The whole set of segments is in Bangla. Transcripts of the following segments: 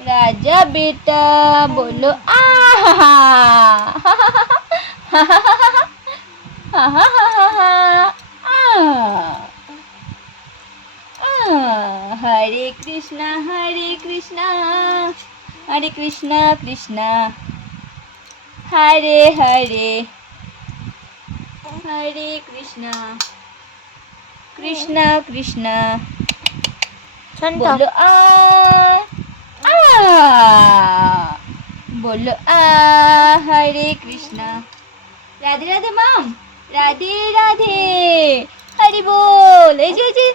রাজা বেটা বলল আহা হরে কৃষ্ণ হরে কৃষ্ণ হরে কৃষ্ণ কৃষ্ণ হরে হরে হরে কৃষ্ণ কৃষ্ণ কৃষ্ণ বলো আ বলল হরে কৃষ্ণ। রাধে রাধে, মাম। রাধে রাধে। হরি বল। এই যে এই যে।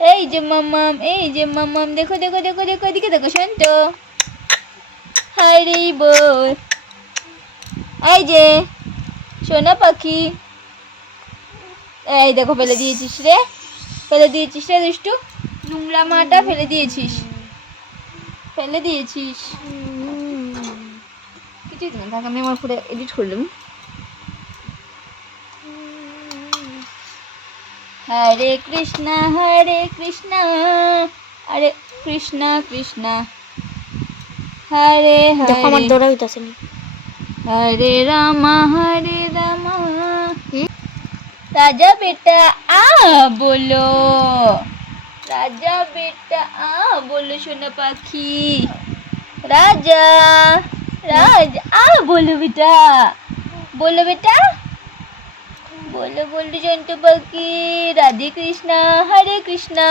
এই যে মামাম এই যে মামাম দেখো দেখো দেখো দেখো, এদিকে দেখো, শান্ত। হরি বল। এই যে, সোনা পাখি। এই দেখো, ফেলে দিয়েছিস রে। ফেলে দিয়েছিস রে, দুষ্টু। নোংরা মাটা ফেলে দিয়েছিস। ফেলে দিয়েছিস। কিছুই না আমি আমার পুরো এডিট করলাম হরে কৃষ্ণ হরে কৃষ্ণ হরে কৃষ্ণ কৃষ্ণ। হরে দেখো আমার দৌড়া হইতাছে হরে রাম হরে রাম। রাজা বেটা আ বলো। রাজা বেটা আ বলো সোনা পাখি। রাজা রাজ। আ বলো বেটা বলো বেটা बोलो बोलो जंतु पाखी राधे कृष्णा हरे कृष्णा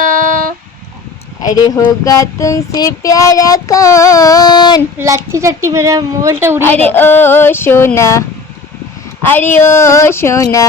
अरे होगा तुमसे प्यारा कौन লাঠি চারটি মেরে মোবাইলটা উড়িয়ে अरे দাও। ओ सोना अरे ओ सोना